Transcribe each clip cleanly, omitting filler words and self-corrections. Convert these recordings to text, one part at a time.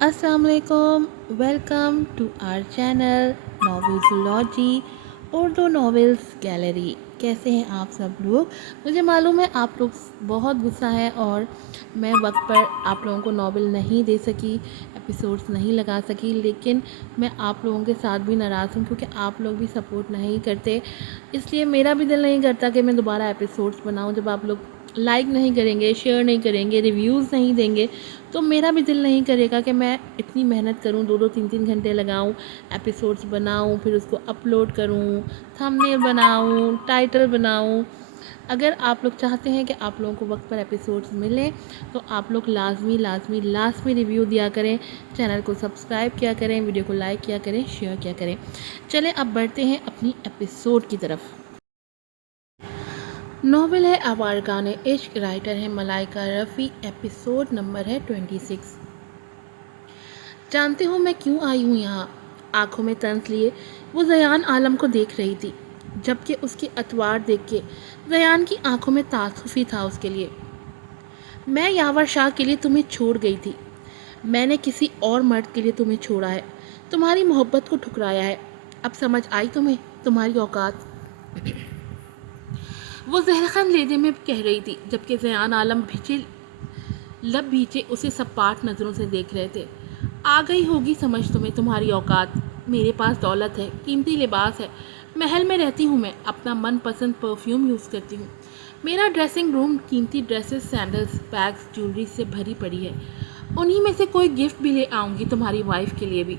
अस्सलाम वालेकुम। Welcome to our channel novelsology Urdu novels gallery. कैसे हैं आप सब लोग? मुझे मालूम है आप लोग बहुत गुस्सा है और मैं वक्त पर आप लोगों को नॉवेल नहीं दे सकी, एपिसोड्स नहीं लगा सकी, लेकिन मैं आप लोगों के साथ भी नाराज़ हूँ क्योंकि आप लोग भी सपोर्ट नहीं करते। इसलिए मेरा भी दिल नहीं करता कि मैं दोबारा एपिसोड्स बनाऊँ। जब आप लोग लाइक नहीं करेंगे, शेयर नहीं करेंगे, रिव्यूज़ नहीं देंगे, तो मेरा भी दिल नहीं करेगा कि मैं इतनी मेहनत करूं, 2-2 3-3 घंटे लगाऊं, एपिसोड्स बनाऊं, फिर उसको अपलोड करूं, थंबनेल बनाऊं, टाइटल बनाऊं। अगर आप लोग चाहते हैं कि आप लोगों को वक्त पर एपिसोड्स मिलें तो आप लोग लाजमी लास्ट में रिव्यू दिया करें, चैनल को सब्सक्राइब किया करें, वीडियो को लाइक किया करें, शेयर किया करें। चलें अब बढ़ते हैं अपनी एपिसोड की तरफ। नॉवेल है आवारगान इश्क, राइटर है मलाइका रफ़ी, एपिसोड नंबर है 26। जानते हो मैं क्यों आई हूँ यहाँ? आंखों में तंस लिए वो ज़यान आलम को देख रही थी, जबकि उसके अतवार देख के ज़यान की आंखों में तासुफ़ी था उसके लिए। मैं यावर शाह के लिए तुम्हें छोड़ गई थी, मैंने किसी और मर्द के लिए तुम्हें छोड़ा है, तुम्हारी मोहब्बत को ठुकराया है। अब समझ आई तुम्हें तुम्हारी औकात? वो जहरखान लेने में कह रही थी, जबकि ज़यान आलम भीचे उसे सपाट नज़रों से देख रहे थे। आ गई होगी समझ तुम्हें तुम्हारी औकात। मेरे पास दौलत है, कीमती लिबास है, महल में रहती हूँ मैं, अपना मनपसंद परफ्यूम यूज़ करती हूँ, मेरा ड्रेसिंग रूम कीमती ड्रेसेस, सैंडल्स, बैग्स, ज्वेलरी से भरी पड़ी है। उन्हीं में से कोई गिफ्ट भी ले आऊँगी तुम्हारी वाइफ के लिए भी।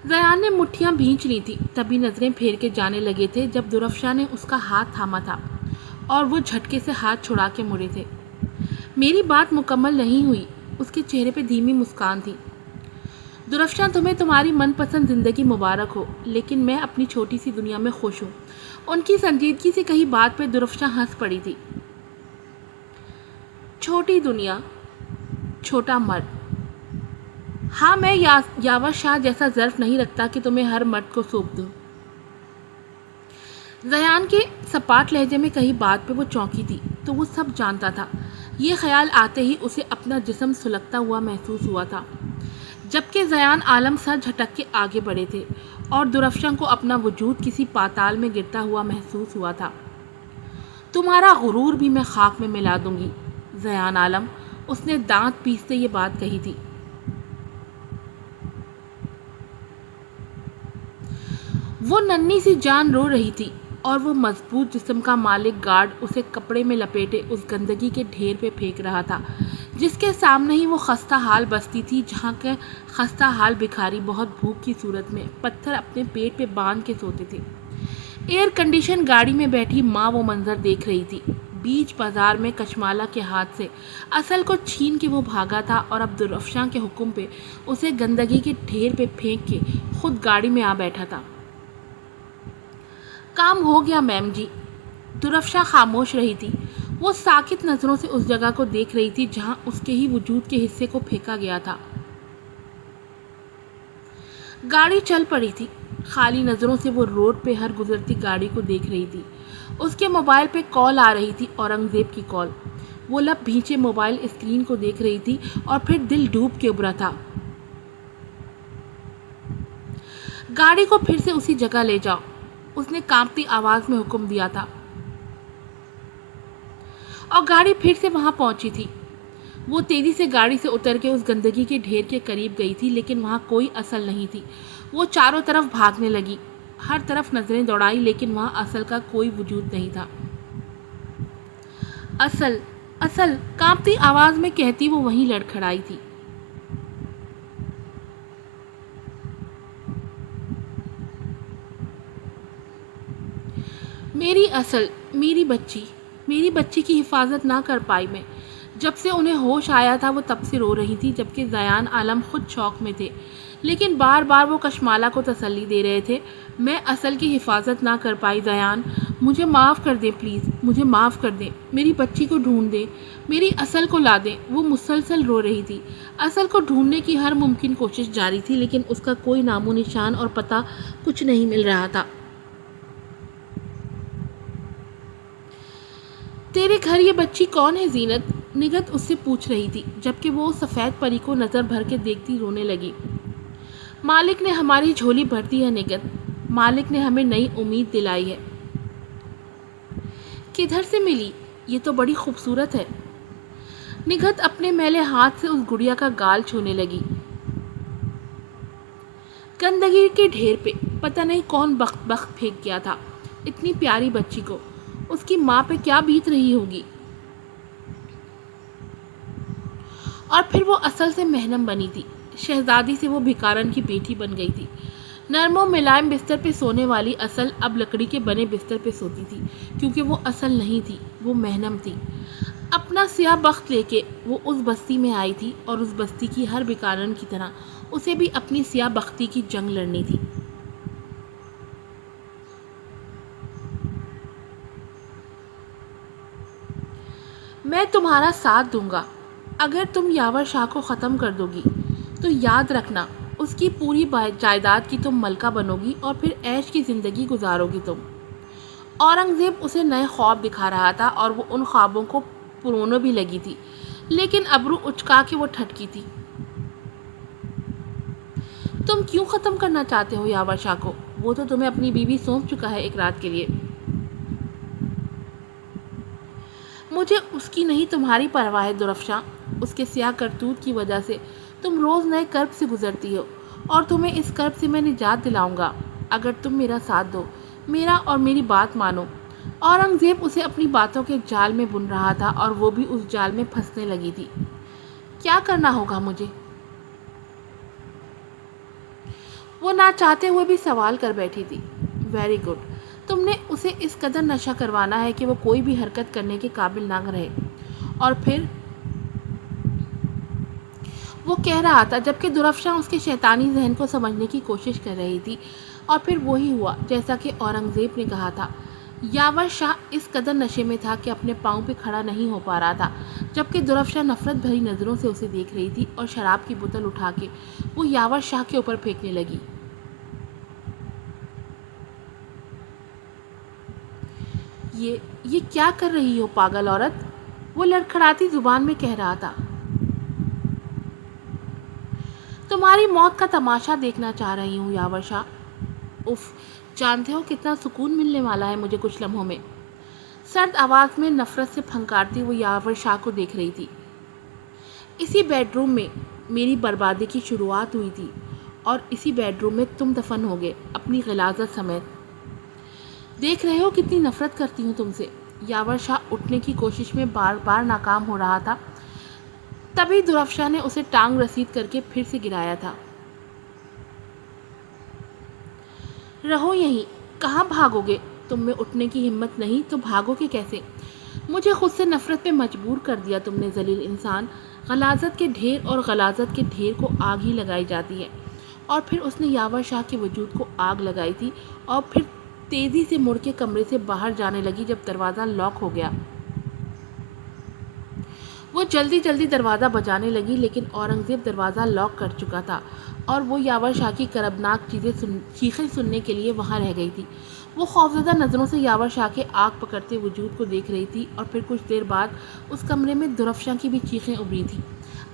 ज़यान ने मुट्ठियाँ भींच ली थी, तभी नज़रें फेर के जाने लगे थे जब दुरफ्शा ने उसका हाथ थामा था और वो झटके से हाथ छुड़ा के मुड़े थे। मेरी बात मुकम्मल नहीं हुई। उसके चेहरे पे धीमी मुस्कान थी। दुरफ्शा तुम्हें तुम्हारी मनपसंद ज़िंदगी मुबारक हो, लेकिन मैं अपनी छोटी सी दुनिया में खुश हूँ। उनकी संजीदगी से कही बात पे दुरफ्शा हंस पड़ी थी। छोटी दुनिया, छोटा मर्द। हाँ, मैं यावर शाह जैसा ज़र्फ नहीं रखता कि तुम्हें हर मर्द को सौंप दूँ। ज़यान के सपाट लहजे में कही बात पे वो चौंकी थी, तो वो सब जानता था। ये ख्याल आते ही उसे अपना जिस्म सुलगता हुआ महसूस हुआ था, जबकि ज़यान आलम सर झटक के आगे बढ़े थे और दुरफ्शा को अपना वजूद किसी पाताल में गिरता हुआ महसूस हुआ था। तुम्हारा गुरूर भी मैं खाक में मिला दूंगी ज़यान आलम, उसने दांत पीसते ये बात कही थी। वो नन्ही सी जान रो रही थी और वो मजबूत जिस्म का मालिक गार्ड उसे कपड़े में लपेटे उस गंदगी के ढेर पे फेंक रहा था, जिसके सामने ही वो खस्ता हाल बस्ती थी, जहाँ के खस्ता हाल भिखारी बहुत भूख की सूरत में पत्थर अपने पेट पे बांध के सोते थे। एयर कंडीशन गाड़ी में बैठी माँ वो मंजर देख रही थी। बीच बाजार में कचमाला के हाथ से असल को छीन के वो भागा था और अब दुरफ्शा के हुक्म पे उसे गंदगी के ढेर पे फेंक के खुद गाड़ी में आ बैठा था। काम हो गया मैम जी। दुरफ्शा खामोश रही थी। वो साकित नज़रों से उस जगह को देख रही थी जहां उसके ही वजूद के हिस्से को फेंका गया था। गाड़ी चल पड़ी थी। खाली नज़रों से वो रोड पे हर गुजरती गाड़ी को देख रही थी। उसके मोबाइल पे कॉल आ रही थी, औरंगज़ेब की कॉल। वो लब भींचे मोबाइल स्क्रीन को देख रही थी और फिर दिल डूब के उभरा था। गाड़ी को फिर से उसी जगह ले जाओ, उसने कांपती आवाज़ में हुक्म दिया था और गाड़ी फिर से वहां पहुंची थी। वो तेज़ी से गाड़ी से उतर के उस गंदगी के ढेर के करीब गई थी, लेकिन वहाँ कोई असल नहीं थी। वो चारों तरफ भागने लगी, हर तरफ नज़रें दौड़ाई, लेकिन वहाँ असल का कोई वजूद नहीं था। असल, असल, कांपती आवाज़ में कहती वो वहीं लड़खड़ाई थी। मेरी असल, मेरी बच्ची की हिफाजत ना कर पाई मैं। जब से उन्हें होश आया था वो तब से रो रही थी, जबकि ज़यान आलम खुद शौक में थे, लेकिन बार बार वो कशमाला को तसल्ली दे रहे थे। मैं असल की हिफाजत ना कर पाई ज़यान, मुझे माफ़ कर दें प्लीज़, मुझे माफ़ कर दें, मेरी बच्ची को ढूंढ दें, मेरी असल को ला दें। वो मुसलसल रो रही थी। असल को ढूंढने की हर मुमकिन कोशिश जारी थी, लेकिन उसका कोई नामो निशान और पता कुछ नहीं मिल रहा था। तेरे घर ये बच्ची कौन है जीनत? निगत उससे पूछ रही थी, जबकि वो सफ़ेद परी को नज़र भर के देखती रोने लगी। मालिक ने हमारी झोली भर दी है निगत, मालिक ने हमें नई उम्मीद दिलाई है। किधर से मिली? ये तो बड़ी खूबसूरत है। निगत अपने मैले हाथ से उस गुड़िया का गाल छूने लगी। गंदगी के ढेर पे पता नहीं कौन बख्त फेंक गया था इतनी प्यारी बच्ची को। उसकी माँ पे क्या बीत रही होगी। और फिर वो असल से मेहनम बनी थी। शहजादी से वो भिखारन की बेटी बन गई थी। नरम और मुलायम बिस्तर पे सोने वाली असल अब लकड़ी के बने बिस्तर पे सोती थी, क्योंकि वो असल नहीं थी, वो मेहनम थी। अपना सियाह बख्त लेके वो उस बस्ती में आई थी, और उस बस्ती की हर भिखारन की तरह उसे भी अपनी सियाह बख्ती की जंग लड़नी थी। मैं तुम्हारा साथ दूंगा अगर तुम यावर शाह को ख़त्म कर दोगी। तो याद रखना, उसकी पूरी जायदाद की तुम मलका बनोगी और फिर ऐश की ज़िंदगी गुजारोगी तुम। औरंगज़ेब उसे नए ख्वाब दिखा रहा था, और वो उन ख्वाबों को पुरोने भी लगी थी, लेकिन अबरू उचका के वो ठटकी थी। तुम क्यों ख़त्म करना चाहते हो यावर शाह को? वो तो तुम्हें अपनी बीवी सौंप चुका है एक रात के लिए। मुझे उसकी नहीं तुम्हारी परवाह है दुरफ्शां। उसके सियाह करतूत की वजह से तुम रोज़ नए कर्ब से गुजरती हो, और तुम्हें इस कर्ब से मैं निजात दिलाऊंगा अगर तुम मेरा साथ दो, मेरा और मेरी बात मानो। औरंगज़ेब उसे अपनी बातों के जाल में बुन रहा था, और वो भी उस जाल में फंसने लगी थी। क्या करना होगा मुझे? वो ना चाहते हुए भी सवाल कर बैठी थी। Very good. तुमने उसे इस कदर नशा करवाना है कि वो कोई भी हरकत करने के काबिल ना रहे। और फिर वो कह रहा था, जबकि दुरफ्शां उसके शैतानी जहन को समझने की कोशिश कर रही थी। और फिर वही हुआ जैसा कि औरंगज़ेब ने कहा था। यावर शाह इस कदर नशे में था कि अपने पाँव पे खड़ा नहीं हो पा रहा था, जबकि दुरफ्शां नफरत भरी नज़रों से उसे देख रही थी, और शराब की बोतल उठा के वो यावर शाह के ऊपर फेंकने लगी। ये क्या कर रही हो पागल औरत? वो लड़खड़ाती जुबान में कह रहा था। तुम्हारी मौत का तमाशा देखना चाह रही हूँ यावर शाह। उफ, जानते हो कितना सुकून मिलने वाला है मुझे कुछ लम्हों में। सर्द आवाज़ में नफरत से फंकारती वो यावर शाह को देख रही थी। इसी बेडरूम में मेरी बर्बादी की शुरुआत हुई थी, और इसी बेडरूम में तुम दफन हो गए अपनी ग़िलाज़त समेत। देख रहे हो कितनी नफरत करती हूँ तुमसे। यावर शाह उठने की कोशिश में बार बार नाकाम हो रहा था। तभी दुरफ्शां ने उसे टांग रसीद करके फिर से गिराया था। रहो यहीं, कहाँ भागोगे? तुम में उठने की हिम्मत नहीं तो भागोगे कैसे? मुझे खुद से नफरत पे मजबूर कर दिया तुमने ज़लील इंसान। गलाजत के ढेर और गलाजत के ढेर को आग ही लगाई जाती है। और फिर उसने यावर शाह के वजूद को आग लगाई थी, और फिर तेज़ी से मुड़ के कमरे से बाहर जाने लगी जब दरवाज़ा लॉक हो गया। वो जल्दी जल्दी दरवाज़ा बजाने लगी, लेकिन औरंगज़ेब दरवाज़ा लॉक कर चुका था, और वो यावर शाह की करबनाक चीखें सुनने के लिए वहाँ रह गई थी। वो खौफज़दा नज़रों से यावर शाह के आग पकड़ते वजूद को देख रही थी, और फिर कुछ देर बाद उस कमरे में दुरफ्शां की भी चीखें उभरी थी।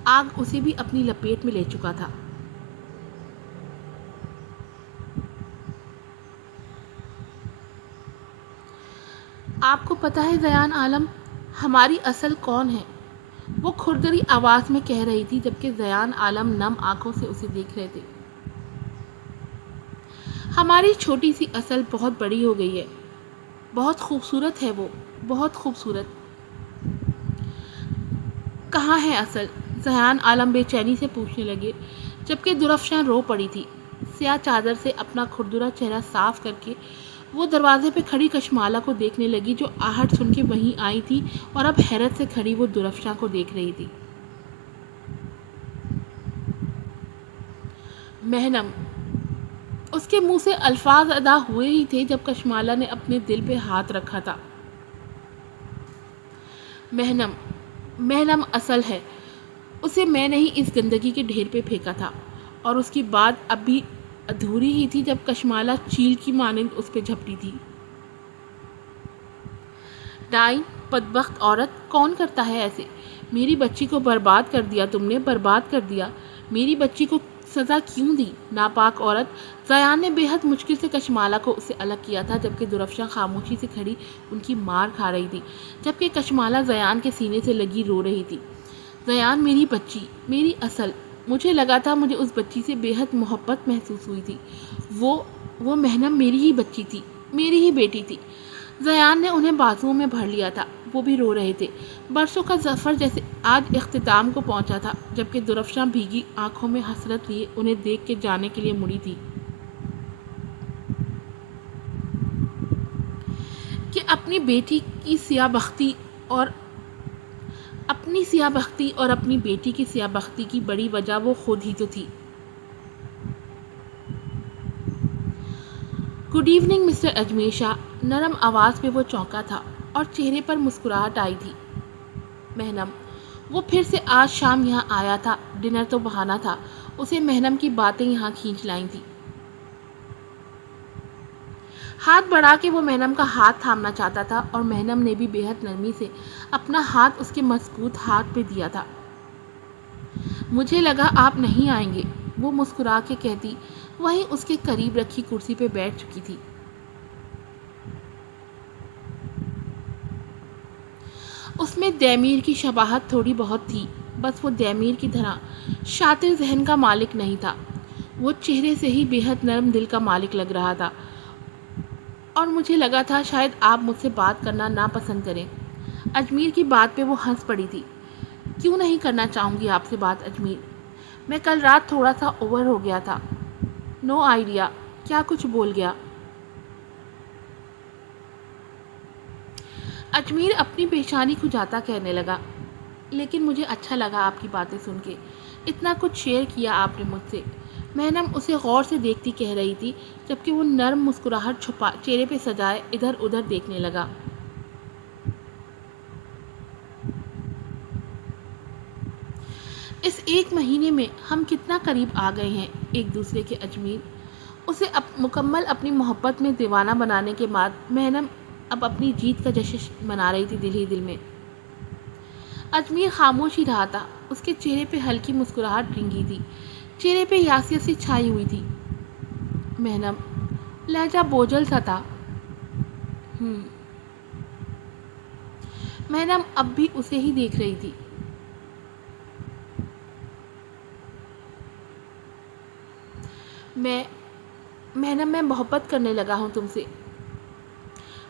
आग उसे भी अपनी लपेट में ले चुका था। आपको पता है ज़यान आलम, हमारी असल कौन है? वो खुरदरी आवाज़ में कह रही थी, जबकि ज़यान आलम नम आंखों से उसे देख रहे थे। हमारी छोटी सी असल बहुत बड़ी हो गई है। बहुत खूबसूरत है वो, बहुत खूबसूरत। कहाँ है असल? ज़यान आलम बेचैनी से पूछने लगे, जबकि दुरफ्शां रो पड़ी थी। स्याह चादर से अपना खुरदुरा चेहरा साफ करके वो दरवाजे पे खड़ी कशमाला को देखने लगी, जो आहट सुन के वहीं आई थी, और अब हैरत से खड़ी वो दुरफ्शां को देख रही थी। मेहनम। उसके मुंह से अल्फाज अदा हुए ही थे जब कशमाला ने अपने दिल पे हाथ रखा था। मेहनम, मेहनम असल है। उसे मैंने ही इस गंदगी के ढेर पे फेंका था, और उसकी बात अब भी अधूरी ही थी जब कशमाला चील की मानिंद उस पे झपटी थी। डाइन, بدبخت عورت، کون کرتا ہے ایسے؟ میری بچی کو برباد کر دیا تم نے، برباد کر دیا۔ میری بچی کو سزا کیوں دی؟ ناپاک عورت۔ زیان نے بے حد مشکل سے کشمالہ کو اسے الگ کیا تھا، جبکہ درفشاں خاموشی سے کھڑی ان کی مار کھا رہی تھی، جبکہ کشمالہ زیان کے سینے سے لگی رو رہی تھی۔ زیان میری بچی، میری اصل، مجھے لگا تھا مجھے اس بچی سے بے حد محبت محسوس ہوئی تھی۔ وہ مہنم میری ہی بچی تھی، میری ہی بیٹی تھی۔ زیان نے انہیں بازوؤں میں بھر لیا تھا، وہ بھی رو رہے تھے۔ برسوں کا سفر جیسے آج اختتام کو پہنچا تھا، جبکہ درفشاں بھیگی آنکھوں میں حسرت لیے انہیں دیکھ کے جانے کے لیے مڑی تھی کہ اپنی بیٹی کی سیاہ بختی اور اپنی بیٹی کی سیاہ بختی کی بڑی وجہ وہ خود ہی تو تھی۔ گڈ ایوننگ مسٹر اجمیر شاہ، نرم آواز پہ وہ چونکا تھا اور چہرے پر مسکراہٹ آئی تھی۔ مہنم، وہ پھر سے آج شام یہاں آیا تھا، ڈنر تو بہانہ تھا، اسے مہنم کی باتیں یہاں کھینچ لائی تھی۔ ہاتھ بڑھا کے وہ مہنم کا ہاتھ تھامنا چاہتا تھا اور مہنم نے بھی بے حد نرمی سے اپنا ہاتھ اس کے مضبوط ہاتھ پہ دیا تھا۔ مجھے لگا آپ نہیں آئیں گے، وہ مسکرا کے کہتی وہیں اس کے قریب رکھی کرسی پہ بیٹھ چکی تھی۔ اس میں دیمیر کی شباہت تھوڑی بہت تھی، بس وہ دیمیر کی طرح شاطر ذہن کا مالک نہیں تھا۔ وہ چہرے سے ہی بے حد نرم دل کا مالک لگ رہا تھا، اور مجھے لگا تھا شاید آپ مجھ سے بات کرنا ناپسند کریں۔ اجمیر کی بات پہ وہ ہنس پڑی تھی۔ کیوں نہیں کرنا چاہوں گی آپ سے بات اجمیر، میں کل رات تھوڑا سا اوور ہو گیا تھا۔ نو آئیڈیا، کیا کچھ بول گیا؟ اجمیر اپنی پیشانی کھجاتا کہنے لگا، لیکن مجھے اچھا لگا آپ کی باتیں سن کے، اتنا کچھ شیئر کیا آپ نے مجھ سے۔ مہنم اسے غور سے دیکھتی کہہ رہی تھی، جبکہ وہ نرم مسکراہٹ چھپا چہرے پہ سجائے ادھر ادھر دیکھنے لگا۔ اس ایک مہینے میں ہم کتنا قریب آ گئے ہیں ایک دوسرے کے اجمیر۔ اسے مکمل اپنی محبت میں دیوانہ بنانے کے بعد مہنم اب اپنی جیت کا جشن منا رہی تھی دل ہی دل میں۔ اجمیر خاموش ہی رہا تھا، اس کے چہرے پہ ہلکی مسکراہٹ رنگی تھی، چہرے پہ یاسیت سی چھائی ہوئی تھی۔ مہنم، لہجہ بوجھل سا تھا۔ مہنم اب بھی اسے ہی دیکھ رہی تھی۔ مہنم، میں محبت کرنے لگا ہوں تم سے،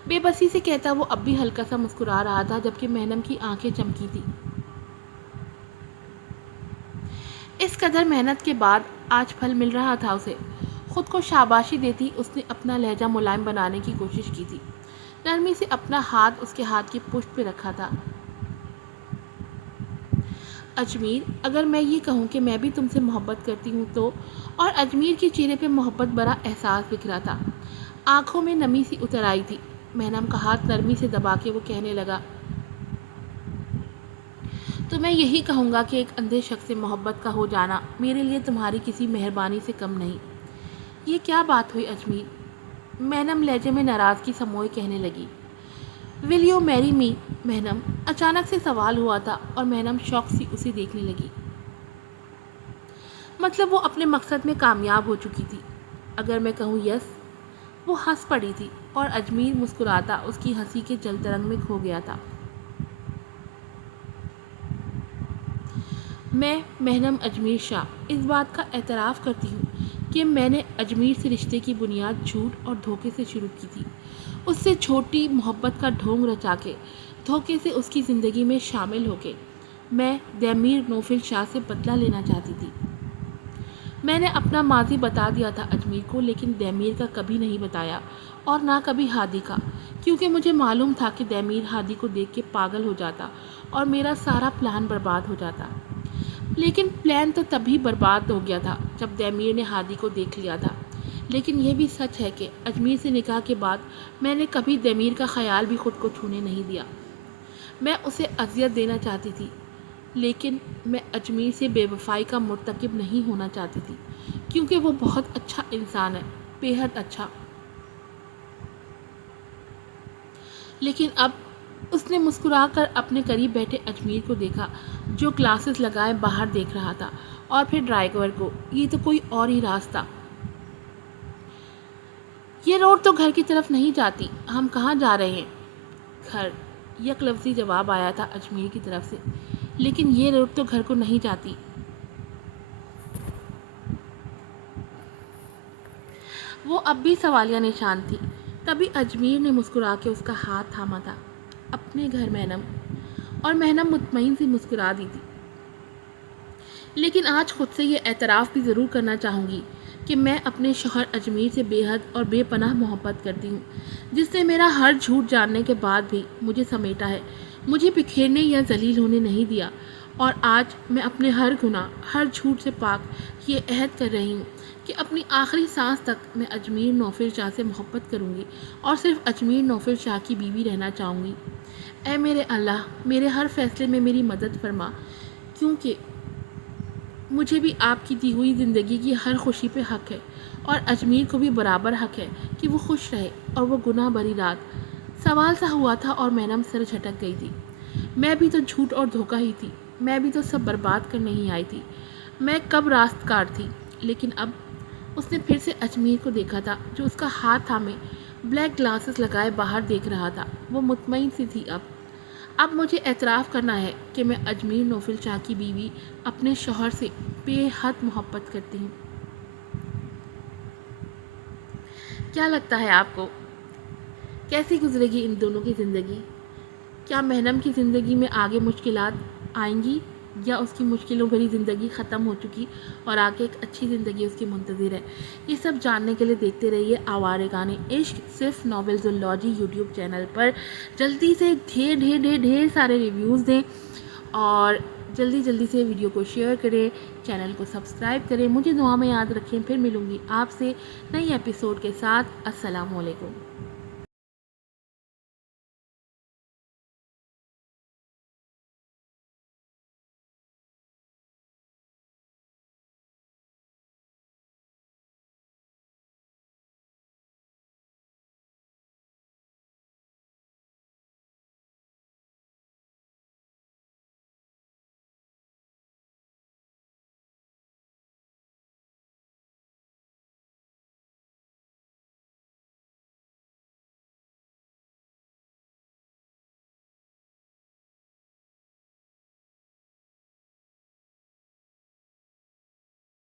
بے بسی سے کہتا وہ اب بھی ہلکا سا مسکرا رہا تھا، جبکہ مہنم کی آنکھیں چمکی تھی۔ اس قدر محنت کے بعد آج پھل مل رہا تھا اسے۔ خود کو شاباشی دیتی اس نے اپنا لہجہ ملائم بنانے کی کوشش کی تھی، نرمی سے اپنا ہاتھ اس کے ہاتھ کی پشت پہ رکھا تھا۔ اجمیر، اگر میں یہ کہوں کہ میں بھی تم سے محبت کرتی ہوں تو؟ اور اجمیر کے چہرے پہ محبت بڑا احساس بکھرا تھا، آنکھوں میں نمی سی اتر آئی تھی۔ مہنم کا ہاتھ نرمی سے دبا کے وہ کہنے لگا، تو میں یہی کہوں گا کہ ایک اندھے شخص سے محبت کا ہو جانا میرے لیے تمہاری کسی مہربانی سے کم نہیں۔ یہ کیا بات ہوئی اجمیر؟ مہنم لہجے میں ناراضگی سموئے کہنے لگی۔ ول یو میری می؟ مہنم، اچانک سے سوال ہوا تھا اور مہنم شوق سی اسے دیکھنے لگی۔ مطلب وہ اپنے مقصد میں کامیاب ہو چکی تھی۔ اگر میں کہوں یس؟ وہ ہنس پڑی تھی اور اجمیر مسکراتا اس کی ہنسی کے جل ترنگ میں کھو گیا تھا۔ میں مہنم اجمیر شاہ اس بات کا اعتراف کرتی ہوں کہ میں نے اجمیر سے رشتے کی بنیاد جھوٹ اور دھوکے سے شروع کی تھی، اس سے چھوٹی محبت کا ڈھونگ رچا کے، دھوکے سے اس کی زندگی میں شامل ہو کے میں دیمیر نوفل شاہ سے بدلہ لینا چاہتی تھی۔ میں نے اپنا ماضی بتا دیا تھا اجمیر کو، لیکن دیمیر کا کبھی نہیں بتایا، اور نہ کبھی ہادی کا، کیونکہ مجھے معلوم تھا کہ دیمیر ہادی کو دیکھ کے پاگل ہو جاتا اور میرا سارا پلان برباد ہو جاتا۔ لیکن پلان تو تبھی برباد ہو گیا تھا جب دیمیر نے ہادی کو دیکھ لیا تھا۔ لیکن یہ بھی سچ ہے کہ اجمیر سے نکاح کے بعد میں نے کبھی دیمیر کا خیال بھی خود کو چھونے نہیں دیا۔ میں اسے اذیت دینا چاہتی تھی، لیکن میں اجمیر سے بے وفائی کا مرتکب نہیں ہونا چاہتی تھی، کیونکہ وہ بہت اچھا انسان ہے، بے حد اچھا۔ لیکن اب اس نے مسکرا کر اپنے قریب بیٹھے اجمیر کو دیکھا جو گلاسز لگائے باہر دیکھ رہا تھا، اور پھر ڈرائیور کو۔ یہ تو کوئی اور ہی راستہ۔ یہ روڈ تو گھر کی طرف نہیں جاتی، ہم کہاں جا رہے ہیں؟ گھر، یک لفظی جواب آیا تھا اجمیر کی طرف سے، لیکن یہ روڈ تو گھر کو نہیں جاتی۔ وہ اب بھی سوالیہ نشان تھی۔ تبھی اجمیر نے مسکرا کے اس کا ہاتھ تھاما تھا۔ اپنے گھر مہنم، اور مہنم مطمئن سی مسکرا دی تھی۔ لیکن آج خود سے یہ اعتراف بھی ضرور کرنا چاہوں گی کہ میں اپنے شوہر اجمیر سے بے حد اور بے پناہ محبت کرتی ہوں، جس نے میرا ہر جھوٹ جاننے کے بعد بھی مجھے سمیٹا ہے، مجھے بکھیرنے یا ذلیل ہونے نہیں دیا۔ اور آج میں اپنے ہر گناہ، ہر جھوٹ سے پاک یہ عہد کر رہی ہوں کہ اپنی آخری سانس تک میں اجمیر نوفل شاہ سے محبت کروں گی اور صرف اجمیر نوفل شاہ کی بیوی رہنا چاہوں گی۔ اے میرے اللہ، میرے ہر فیصلے میں میری مدد فرما، کیونکہ مجھے بھی آپ کی دی ہوئی زندگی کی ہر خوشی پہ حق ہے، اور اجمیر کو بھی برابر حق ہے کہ وہ خوش رہے اور وہ گناہ بری رات۔ سوال سا ہوا تھا اور مینم سر جھٹک گئی تھی۔ میں بھی تو جھوٹ اور دھوکہ ہی تھی، میں بھی تو سب برباد کرنے ہی آئی تھی، میں کب راست کار تھی۔ لیکن اب اس نے پھر سے اجمیر کو دیکھا تھا جو اس کا ہاتھ تھامے بلیک گلاسز لگائے باہر دیکھ رہا تھا۔ وہ مطمئن سی تھی۔ اب مجھے اعتراف کرنا ہے کہ میں اجمیر نوفل شاہ کی بیوی اپنے شوہر سے بے حد محبت کرتی ہوں۔ کیا لگتا ہے آپ کو کیسی گزرے گی ان دونوں کی زندگی؟ کیا مہنم کی زندگی میں آگے مشکلات آئیں گی، یا اس کی مشکلوں بھری زندگی ختم ہو چکی اور آگے ایک اچھی زندگی اس کی منتظر ہے؟ یہ سب جاننے کے لیے دیکھتے رہیے آوارگان عشق صرف ناولزولوجی یوٹیوب چینل پر۔ جلدی سے ڈھیر سارے ریویوز دیں، اور جلدی سے ویڈیو کو شیئر کریں، چینل کو سبسکرائب کریں۔ مجھے دعا میں یاد رکھیں۔ پھر ملوں گی آپ سے نئی ایپیسوڈ کے ساتھ۔ السلام علیکم۔